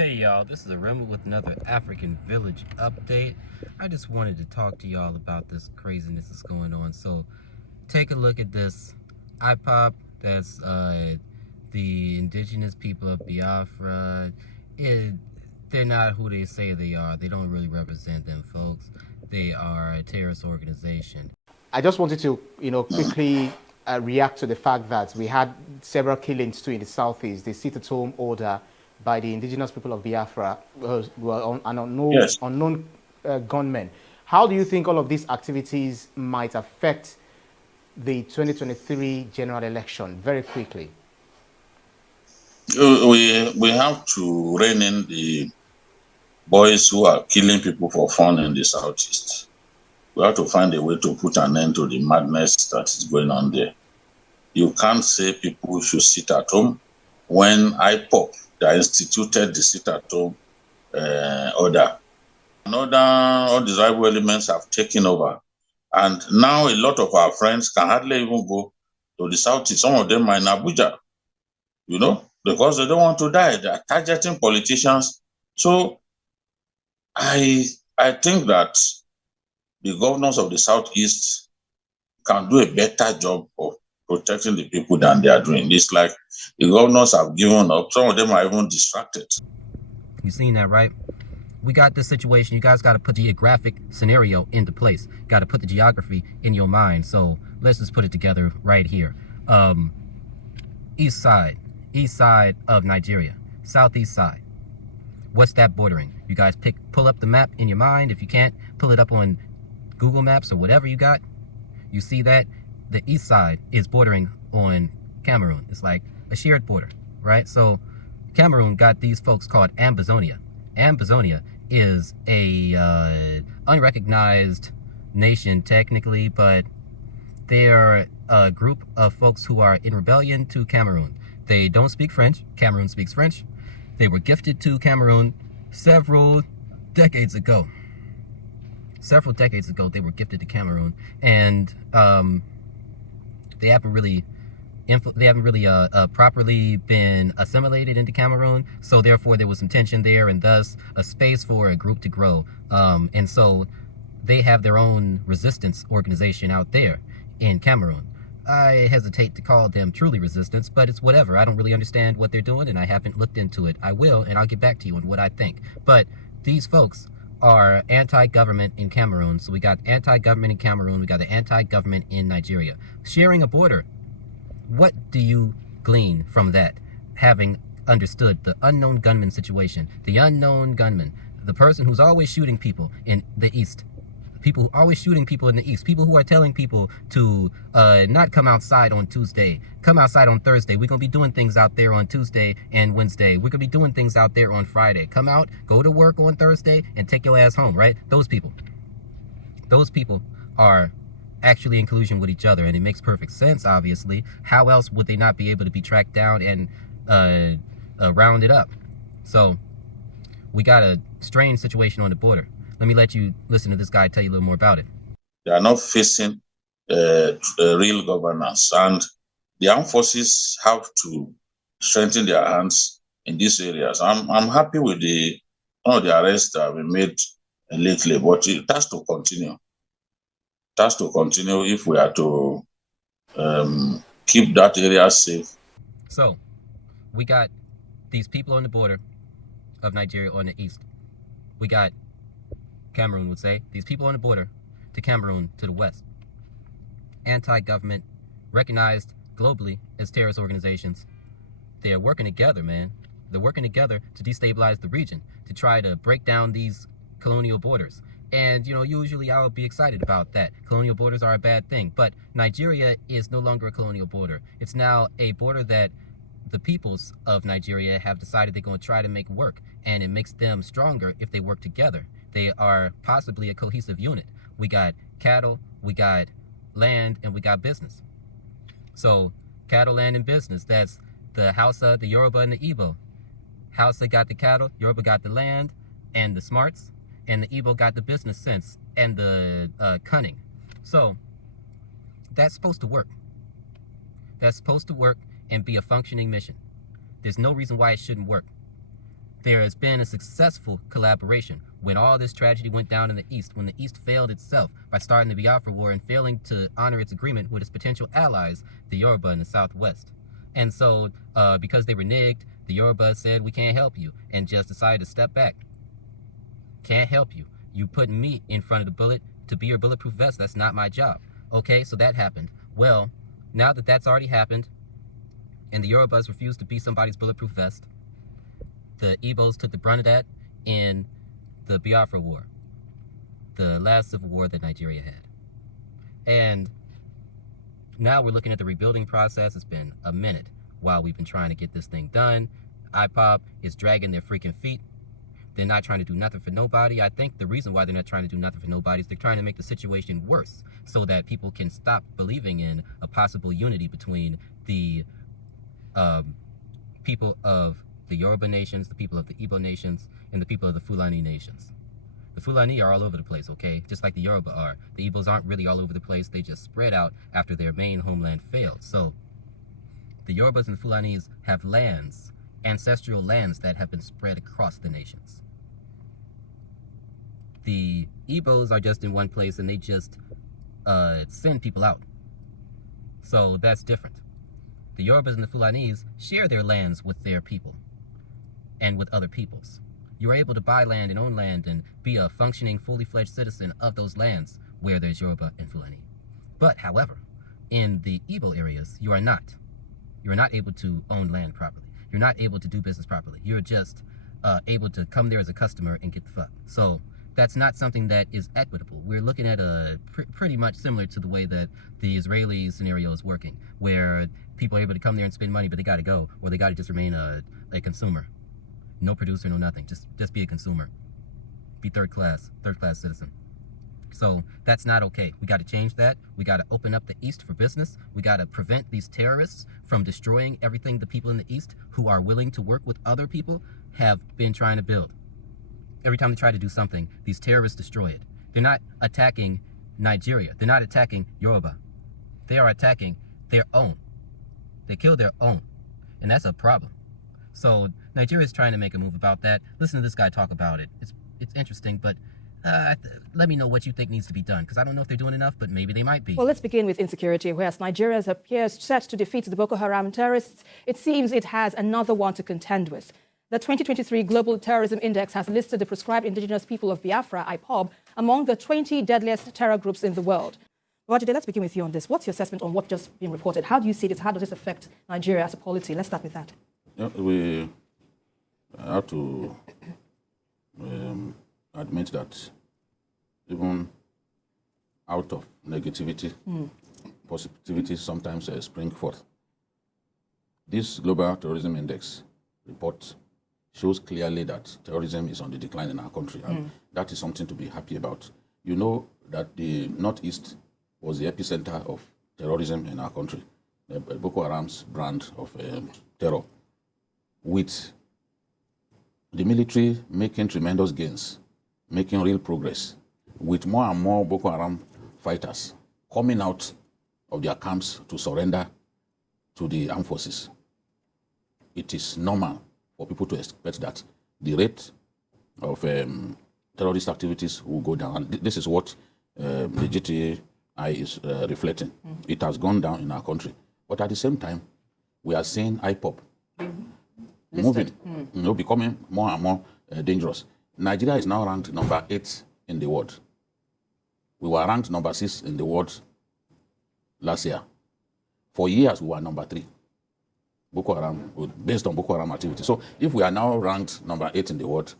Hey y'all, this is Arema with another African Village update. I just wanted to talk to y'all about this craziness that's going on. So take a look at this IPOB, that's the indigenous people of Biafra. They're not who they say they are. They don't really represent them, folks. They are a terrorist organization. I just wanted to, quickly react to the fact that we had several killings too in the southeast. The sit-at-home order by the indigenous people of Biafra were an unknown gunmen. How do you think all of these activities might affect the 2023 general election? Very quickly. We have to rein in the boys who are killing people for fun in the southeast. We have to find a way to put an end to the madness that is going on there. You can't say people should sit at home when IPOB, that instituted the sit-at-home order. Other undesirable elements have taken over. And now a lot of our friends can hardly even go to the southeast. Some of them are in Abuja, because they don't want to die. They are targeting politicians. So I think that the governors of the southeast can do a better job of protecting the people than they are doing. It's like the governors have given up. Some of them are even distracted. You seen that, right? We got this situation. You guys got to put the geographic scenario into place. Got to put the geography in your mind. So let's just put it together right here. East side of Nigeria, southeast side. What's that bordering? You guys pull up the map in your mind. If you can't, pull it up on Google Maps or whatever you got. You see that the east side is bordering on Cameroon. It's like a shared border, right? So Cameroon got these folks called Ambazonia. Ambazonia is a unrecognized nation technically, but they're a group of folks who are in rebellion to Cameroon. They don't speak French. Cameroon speaks French. They were gifted to Cameroon several decades ago. They were gifted to Cameroon, and they haven't really properly been assimilated into Cameroon. So therefore, there was some tension there, and thus a space for a group to grow. And so they have their own resistance organization out there in Cameroon. I hesitate to call them truly resistance, but it's whatever. I don't really understand what they're doing, and I haven't looked into it. I will, and I'll get back to you on what I think. But these folks are anti-government in Cameroon. So we got anti-government in Cameroon. We got the anti-government in Nigeria. Sharing a border. What do you glean from that, having understood the unknown gunman situation? The unknown gunman, the person who's always shooting people in the East. People who are always shooting people in the East. People who are telling people to not come outside on Tuesday. Come outside on Thursday. We're going to be doing things out there on Tuesday and Wednesday. We're going to be doing things out there on Friday. Come out, go to work on Thursday, and take your ass home, right? Those people are actually in collusion with each other, and it makes perfect sense, obviously. How else would they not be able to be tracked down and rounded up? So we got a strange situation on the border. Let me let you listen to this guy tell you a little more about it. They are not facing real governance, and the armed forces have to strengthen their hands in these areas. I'm happy with all the arrests that have been made lately, but it has to continue. It has to continue if we are to keep that area safe. So we got these people on the border of Nigeria on the east. We got Cameroon would say, these people on the border to Cameroon to the west. Anti-government, recognized globally as terrorist organizations. They are working together, man. They're working together to destabilize the region, to try to break down these colonial borders. And, usually I would be excited about that. Colonial borders are a bad thing. But Nigeria is no longer a colonial border. It's now a border that the peoples of Nigeria have decided they're going to try to make work. And it makes them stronger if they work together. They are possibly a cohesive unit. We got cattle, we got land, and we got business. So cattle, land, and business, that's the Hausa, the Yoruba, and the Igbo. Hausa got the cattle, Yoruba got the land and the smarts, and the Igbo got the business sense and the cunning. So that's supposed to work. That's supposed to work and be a functioning mission. There's no reason why it shouldn't work. There has been a successful collaboration. When all this tragedy went down in the East, when the East failed itself by starting the Biafra War and failing to honor its agreement with its potential allies, the Yoruba in the Southwest. And so, because they reneged, the Yoruba said, we can't help you, and just decided to step back. Can't help you. You put me in front of the bullet to be your bulletproof vest. That's not my job. Okay, so that happened. Well, now that that's already happened, and the Yorubas refused to be somebody's bulletproof vest, the Igbos took the brunt of that in the Biafra War, the last civil war that Nigeria had. And now we're looking at the rebuilding process. It's been a minute while we've been trying to get this thing done. IPOB is dragging their freaking feet. They're not trying to do nothing for nobody. I think the reason why they're not trying to do nothing for nobody is they're trying to make the situation worse so that people can stop believing in a possible unity between the people of the Yoruba nations, the people of the Igbo nations, and the people of the Fulani nations. The Fulani are all over the place, okay? Just like the Yoruba are. The Igbos aren't really all over the place. They just spread out after their main homeland failed. So the Yorubas and the Fulanis have lands, ancestral lands that have been spread across the nations. The Igbos are just in one place and they just send people out. So that's different. The Yorubas and the Fulanis share their lands with their people and with other peoples. You're able to buy land and own land and be a functioning, fully fledged citizen of those lands where there's Yoruba and Fulani. But, however, in the Igbo areas, you are not. You're not able to own land properly. You're not able to do business properly. You're just able to come there as a customer and get the fuck. So that's not something that is equitable. We're looking at a pretty much similar to the way that the Israeli scenario is working, where people are able to come there and spend money, but they got to go, or they got to just remain a consumer. No producer, no nothing. Just be a consumer. Be third class citizen. So that's not okay. We got to change that. We got to open up the East for business. We got to prevent these terrorists from destroying everything the people in the East who are willing to work with other people have been trying to build. Every time they try to do something, these terrorists destroy it. They're not attacking Nigeria. They're not attacking Yoruba. They are attacking their own. They kill their own. And that's a problem. So Nigeria is trying to make a move about that. Listen to this guy talk about it. It's interesting, but let me know what you think needs to be done, because I don't know if they're doing enough, but maybe they might be. Well, let's begin with insecurity. Whereas Nigeria appears set to defeat the Boko Haram terrorists, it seems it has another one to contend with. The 2023 Global Terrorism Index has listed the proscribed indigenous people of Biafra, IPOB, among the 20 deadliest terror groups in the world. Rajide, let's begin with you on this. What's your assessment on what just been reported? How do you see this? How does this affect Nigeria as a polity? Let's start with that. Yeah, we have to admit that even out of negativity, positivity sometimes spring forth. This Global Terrorism Index report shows clearly that terrorism is on the decline in our country, and that is something to be happy about. You know that the Northeast was the epicenter of terrorism in our country, Boko Haram's brand of terror, with the military making tremendous gains, making real progress, with more and more Boko Haram fighters coming out of their camps to surrender to the armed forces. It is normal for people to expect that the rate of terrorist activities will go down. And this is what the GTI is reflecting. It has gone down in our country. But at the same time, we are seeing IPOB moving, becoming more and more dangerous. Nigeria is now ranked number 8 in the world. We were ranked number 6 in the world last year. For years, we were number 3. Boko Haram, based on Boko Haram activity. So if we are now ranked number 8 in the world,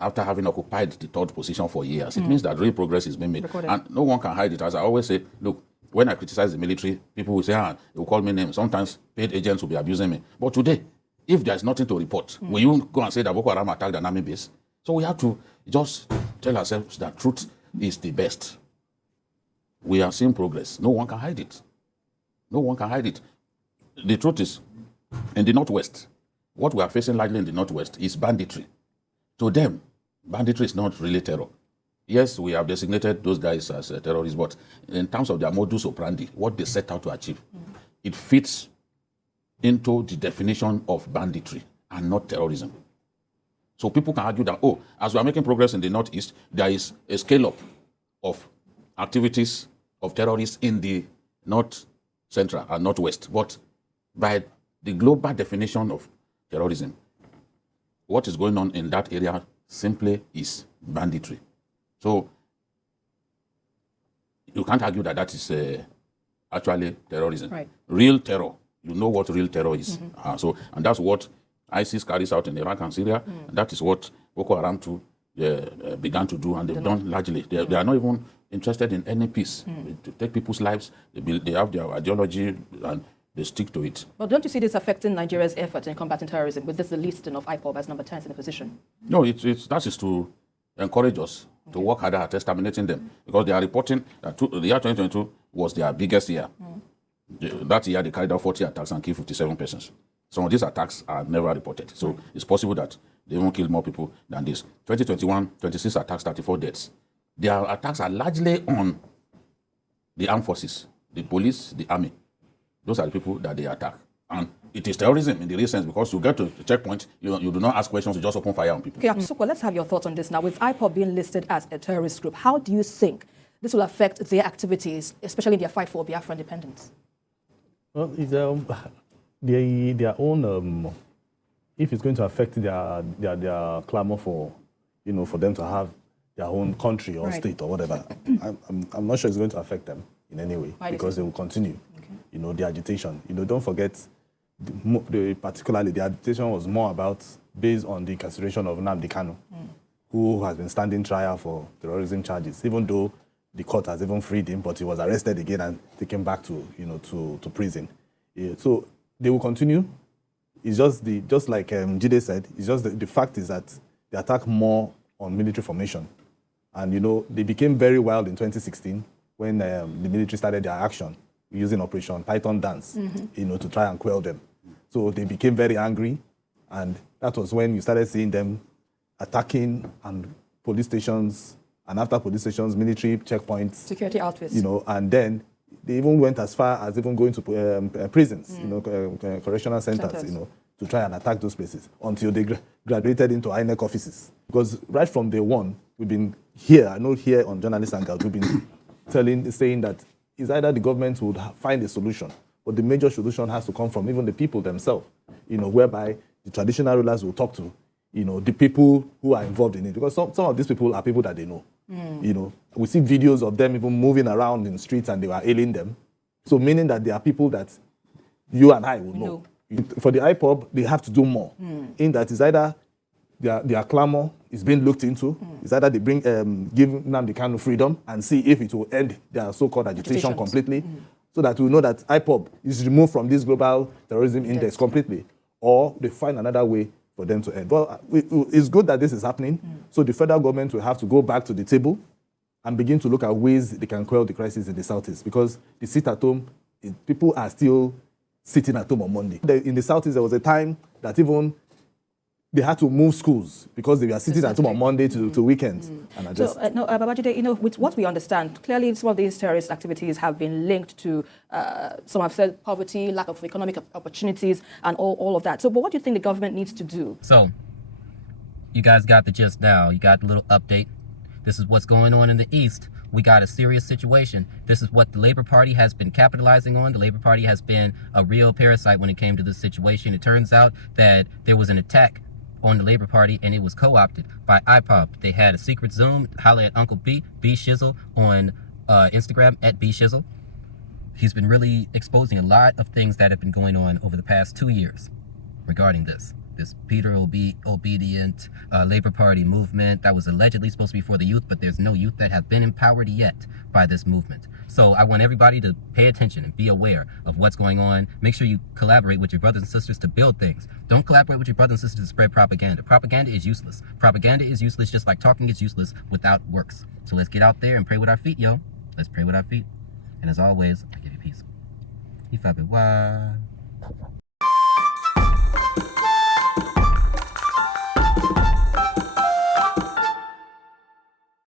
after having occupied the 3rd position for years, it means that real progress is being made. And no one can hide it. As I always say, look, when I criticize the military, people will say, they will call me names. Sometimes paid agents will be abusing me. But today, if there's nothing to report, will you go and say that Boko Haram attacked an army base? So we have to just tell ourselves that truth is the best. We are seeing progress. No one can hide it. No one can hide it. The truth is, in the Northwest, what we are facing largely in the Northwest is banditry. To them, banditry is not really terror. Yes, we have designated those guys as terrorists, but in terms of their modus operandi, what they set out to achieve, it fits into the definition of banditry and not terrorism. So people can argue that, oh, as we are making progress in the Northeast, there is a scale-up of activities of terrorists in the North Central and Northwest. But by the global definition of terrorism, what is going on in that area simply is banditry. So you can't argue that that is actually terrorism. Right. Real terror, you know what real terror is. And that's what ISIS carries out in Iraq and Syria. And that is what Boko Haram too began to do, and they've done largely. They are not even interested in any peace. They take people's lives, they have their ideology, and they stick to it. Well, don't you see this affecting Nigeria's effort in combating terrorism with this listing of IPOB as number 10 in the position? No, that is to encourage us to work harder at exterminating them, because they are reporting that the year 2022 was their biggest year. That year they carried out 40 attacks and killed 57 persons. Some of these attacks are never reported. So it's possible that they won't kill more people than this. 2021, 26 attacks, 34 deaths. Their attacks are largely on the armed forces, the police, the army. Those are the people that they attack. And it is terrorism in the real sense, because you get to the checkpoint, you do not ask questions, you just open fire on people. Okay, Sukwa, let's have your thoughts on this now. With IPOB being listed as a terrorist group, how do you think this will affect their activities, especially in their fight for Biafra independence? Well, it's their own. If it's going to affect their clamor for, for them to have their own country or state or whatever, I'm not sure it's going to affect them in any way, because they will continue, the agitation. Don't forget, particularly the agitation was more about based on the incarceration of Nnamdi Kanu, who has been standing trial for terrorism charges, even though the court has even freed him, but he was arrested again and taken back to to prison. So they will continue. It's just like Jide said. It's just the fact is that they attack more on military formation, and they became very wild in 2016 when the military started their action using Operation Python Dance, to try and quell them. So they became very angry, and that was when you started seeing them attacking and police stations. And after police stations, military checkpoints, security outfits, and then they even went as far as even going to prisons, correctional centers, to try and attack those places until they graduated into INEC offices. Because right from day one, we've been here, I know here on Journalist Hangout, we've been saying that it's either the government would find a solution, but the major solution has to come from even the people themselves, whereby the traditional rulers will talk to, the people who are involved in it. Because some of these people are people that they know. We see videos of them even moving around in the streets and they were hailing them. So meaning that there are people that you and I will know. For the IPOB, they have to do more. In that it's either their clamor is being looked into, it's either they give Nnamdi Kanu freedom and see if it will end their so-called agitation completely, so that we know that IPOB is removed from this global terrorism index completely, or they find another way for them to end. Well, it's good that this is happening. So the federal government will have to go back to the table and begin to look at ways they can quell the crisis in the Southeast, because the sit at home, people are still sitting at home on Monday. In the Southeast, there was a time that even they had to move schools because they were sitting at home on Monday to weekends. And I just... So, Babajide, with what we understand, clearly some of these terrorist activities have been linked to, some have said, poverty, lack of economic opportunities, and all of that. So, but what do you think the government needs to do? So, you guys got the gist now. You got the little update. This is what's going on in the East. We got a serious situation. This is what the Labour Party has been capitalizing on. The Labour Party has been a real parasite when it came to this situation. It turns out that there was an attack on the Labour Party, and it was co-opted by IPOB. They had a secret Zoom. Holla at Uncle B Shizzle on Instagram at B Shizzle. He's been really exposing a lot of things that have been going on over the past 2 years regarding this Peter obedient Labour Party movement that was allegedly supposed to be for the youth, but there's no youth that have been empowered yet by this movement. So I want everybody to pay attention and be aware of what's going on. Make sure you collaborate with your brothers and sisters to build things. Don't collaborate with your brothers and sisters to spread propaganda. Propaganda is useless. Propaganda is useless just like talking is useless without works. So let's get out there and pray with our feet, yo. Let's pray with our feet. And as always, I give you peace. Ifabewa.